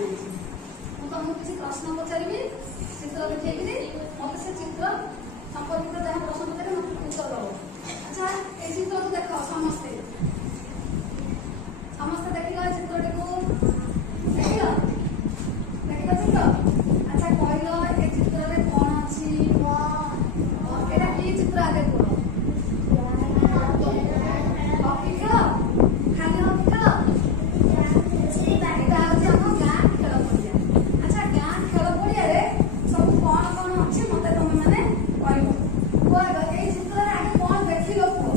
तुमको किसी प्रश्न पचारि चित्र देखिए मत से चित्र संपर्कित जहाँ प्रश्न पचारे मत उत्तर दब। अच्छा ये चित्र को देख समस्ते समस्ते देखिल चित्रटी को देखिल देखिल चित्र। अच्छा कहल ए चित्र में कौन अच्छी एटा कि चित्र आगे कह हकी खेल खाली हकी खेल एटा हूँ आम गाँ खेल पड़िया। अच्छा गाँ खेल पड़िया सब कौन कौन अच्छी मत तुम मैंने कह ये चित्र आगे कौन देख लो कह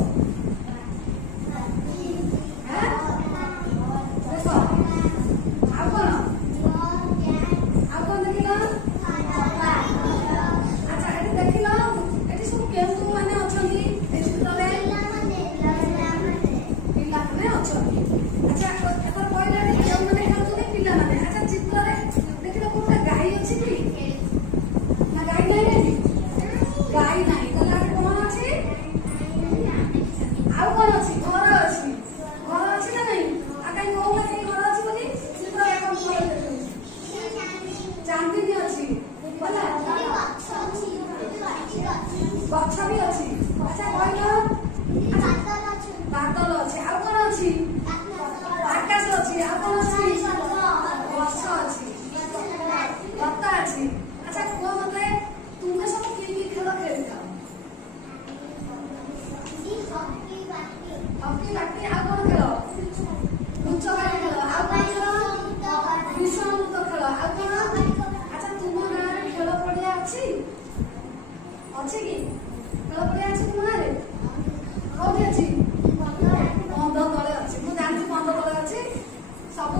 गछ भी अच्छी। अच्छा कहल बादल अच्छे आ कौन अच्छी आकाश अच्छी आ कौन अच्छी गछ अच्छी लता अच्छी। अच्छा कह मत तुम्हें सब कि खेल खेल हकी बाकी आ कौन खेल लुचकाली खेल आ कौन विषमृत खेल आ कौन। अच्छा तुम गाँव खेल पड़िया अच्छी अच्छे कि खेल पड़िया अच्छी तुम गाँव कौन अच्छी बंध तले अच्छी मुझे जानती बंध तले अच्छी सब